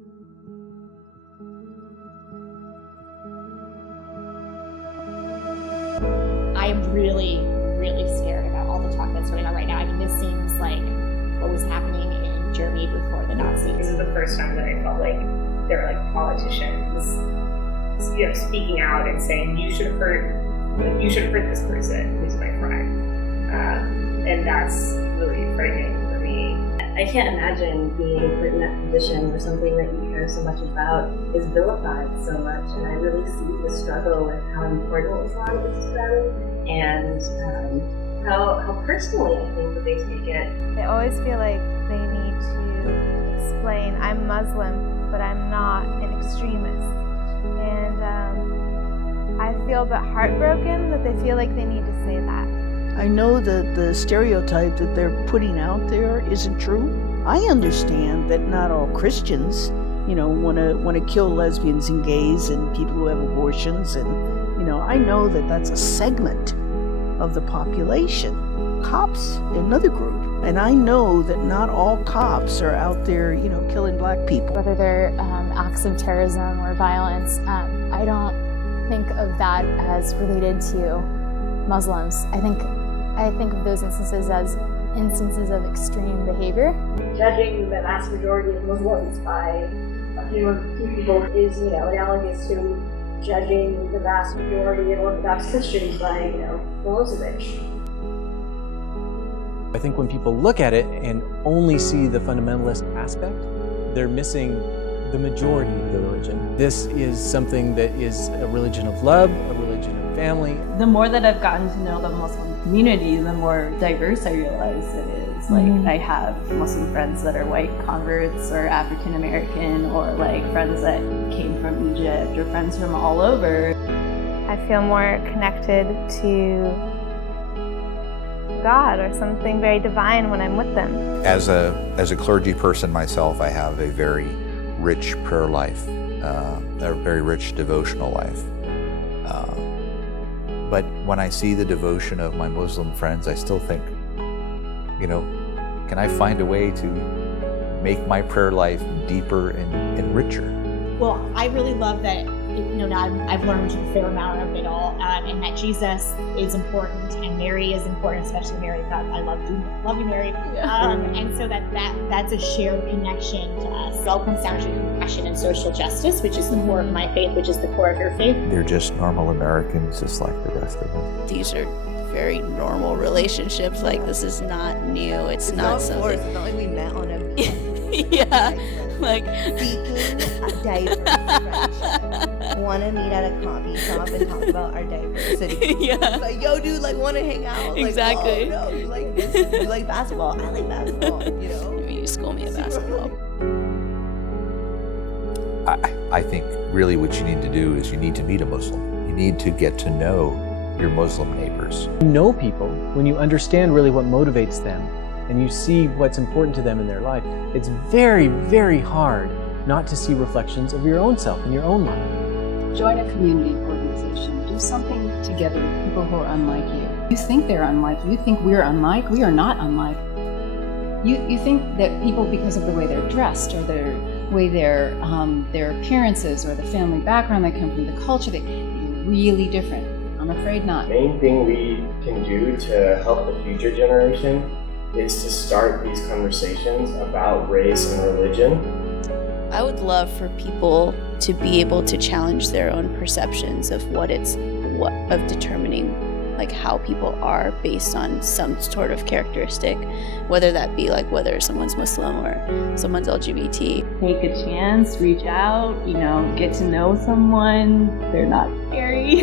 I am really, really scared about all the talk that's going on right now. I mean, this seems like what was happening in Germany before the Nazis. This is the first time that I felt like there were like politicians, speaking out and saying, you should have hurt this person who's my friend. And that's really frightening for me. I can't imagine being put in that position where something that you care so much about is vilified so much, and I really see the struggle with how important Islam is to them, and how personally I think that they take it. They always feel like they need to explain, I'm Muslim, but I'm not an extremist. And I feel a bit heartbroken that they feel like they need to say that. I know that the stereotype that they're putting out there isn't true. I understand that not all Christians, want to kill lesbians and gays and people who have abortions, and I know that that's a segment of the population. Cops, another group, and I know that not all cops are out there, killing black people. Whether they're acts of terrorism or violence, I don't think of that as related to Muslims. I think of those instances as instances of extreme behavior. Judging the vast majority of Muslims by a few people is, analogous to judging the vast majority of Orthodox Christians by, Milosevic. I think when people look at it and only see the fundamentalist aspect, they're missing the majority of the religion. This is something that is a religion of love, a religion of family. The more that I've gotten to know the Muslim community, the more diverse I realize it is. Like, I have Muslim friends that are white converts or African American, or like friends that came from Egypt, or friends from all over. I feel more connected to God or something very divine when I'm with them. As a clergy person myself, I have a very rich prayer life, a very rich devotional life. But when I see the devotion of my Muslim friends, I still think, can I find a way to make my prayer life deeper and richer? Well, I really love that, now I've learned a fair amount of it all, and that Jesus is important and Mary is important, especially Mary. God, I love you, Mary. And so that's a shared connection to us. It all comes down to compassion and social justice, which is the core of my faith, which is the core of your faith. They're just normal Americans, just like the rest of us. These are very normal relationships. Like, this is not new. It's not something. It's not like we met on a yeah, like speaking diverse friendship. Want to meet at a coffee shop and talk about our diversity. Yeah. Like, yo, dude, like, want to hang out? Exactly. Like, oh, no, you like this? You like basketball? I like basketball. You school me in basketball. I think really what you need to do is you need to meet a Muslim. You need to get to know your Muslim neighbors. You know people when you understand really what motivates them and you see what's important to them in their life. It's very, very hard not to see reflections of your own self in your own life. Join a community organization. Do something together with people who are unlike you. You think they're unlike. You think we're unlike. We are not unlike. You think that people, because of the way they're dressed or their way their appearances or the family background they come from, the culture, they're really different. I'm afraid not. The main thing we can do to help the future generation is to start these conversations about race and religion. I would love for people to be able to challenge their own perceptions of of determining like how people are based on some sort of characteristic, whether that be like whether someone's Muslim or someone's LGBT. Take a chance, reach out, get to know someone. They're not scary.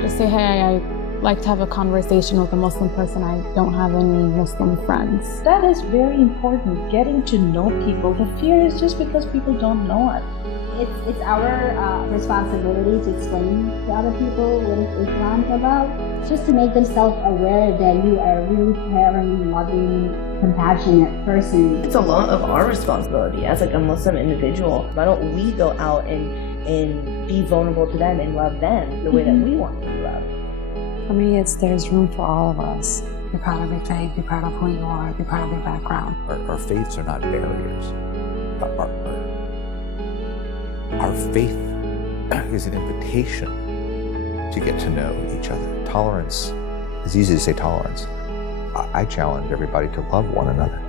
Just say, hey, I'd like to have a conversation with a Muslim person. I don't have any Muslim friends. That is very important, getting to know people. The fear is just because people don't know it. It's our responsibility to explain to other people what Islam is about, just to make themselves aware that you are a really caring, loving, compassionate person. It's a lot of our responsibility as like a Muslim individual. Why don't we go out and be vulnerable to them and love them the way that we want to be loved? For me, there's room for all of us. Be proud of your faith, be proud of who you are, be proud of your background. Our faiths are not barriers. Our faith is an invitation to get to know each other. Tolerance, it's easy to say tolerance. I challenge everybody to love one another.